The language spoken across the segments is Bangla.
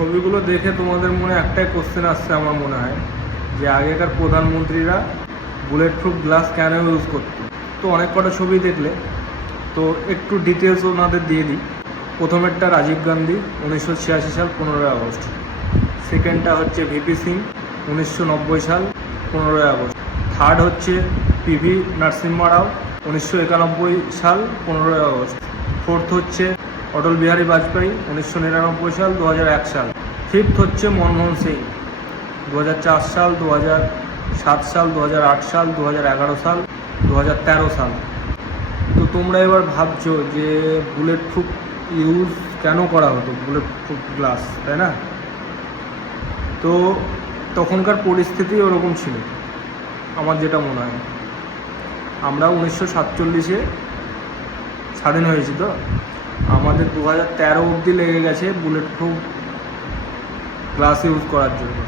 ছবিগুলো দেখে তোমাদের মনে একটাই কোশ্চেন আসছে আমার মনে হয়, যে আগেকার প্রধানমন্ত্রীরা বুলেট প্রুফ গ্লাস কেন ইউজ করতো। তো অনেক কটা ছবি দেখলে, তো একটু ডিটেলস ওনাদের দিয়ে দিই। প্রথমেরটা রাজীব গান্ধী 1986 সাল 15ই আগস্ট। সেকেন্ডটা হচ্ছে ভিপি সিং 1990 সাল 15ই আগস্ট। থার্ড হচ্ছে পিভি নরসিম্হা রাও 1991 সাল 15ই আগস্ট। ফোর্থ হচ্ছে অটল বিহারী বাজপেয়ী 1999 সাল 2001 সাল। ফিফথ হচ্ছে মনমোহন সিং 2004 সাল, 2007 সাল, 2008 সাল, 2011 সাল, 2013 সাল। তো তোমরা এবার ভাবছো যে বুলেট প্রুফ ইউজ কেন করা হতো, বুলেট প্রুফ গ্লাস, তাই না? তো তখনকার পরিস্থিতি ওরকম ছিল আমার যেটা মনে হয়। আমরা 1947-এ স্বাধীন হয়েছি, তো আমাদের 2013 অবধি লেগে গেছে বুলেট প্রুফ গ্লাস ইউজ করার জন্য।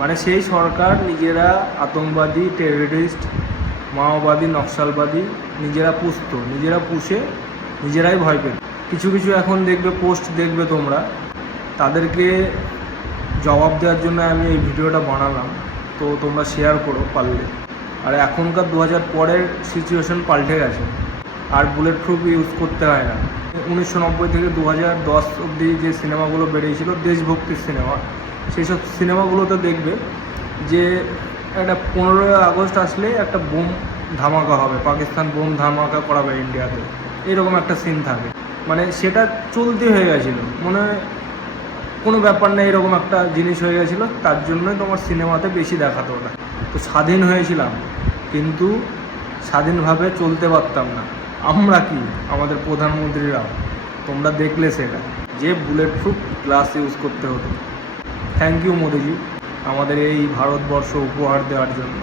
মানে সেই সরকার নিজেরা আতঙ্কবাদী, টেররিস্ট, মাওবাদী, নকশালবাদী নিজেরা পুষতো, নিজেরা পুষে নিজেরাই ভয় পেত। কিছু কিছু এখন দেখবে, পোস্ট দেখবে তোমরা, তাদেরকে জবাব দেওয়ার জন্য আমি এই ভিডিওটা বানালাম। তো তোমরা শেয়ার করো পারলে। আর এখনকার 2000 পরের সিচুয়েশন পাল্টে গেছে, আর বুলেট প্রুফ ইউজ করতে হয় না। 1990 থেকে 2010 অবধি যে সিনেমাগুলো বেরিয়েছিল, দেশভক্তির সিনেমা, সেই সব সিনেমাগুলোতে দেখবে যে একটা 15ই আগস্ট আসলে একটা বোম ধামাকা হবে, পাকিস্তান বোম ধামাকা করাবে ইন্ডিয়াতে, এরকম একটা সিন থাকে। মানে সেটা চলতি হয়ে গেছিলো, মনে কোনো ব্যাপার নেই, এরকম একটা জিনিস হয়ে গেছিলো। তার জন্যই তোমার সিনেমাতে বেশি দেখাতো ওটা। তো স্বাধীন হয়েছিলাম, কিন্তু স্বাধীনভাবে চলতে পারতাম না। আমরা কি, আমাদের প্রধানমন্ত্রীরা, তোমরা দেখলে সেটা, যে বুলেট প্রুফ গ্লাস ইউজ করতে হতো। থ্যাংক ইউ মোদিজি, আমাদের এই ভারতবর্ষ উপহার দেওয়ার জন্য।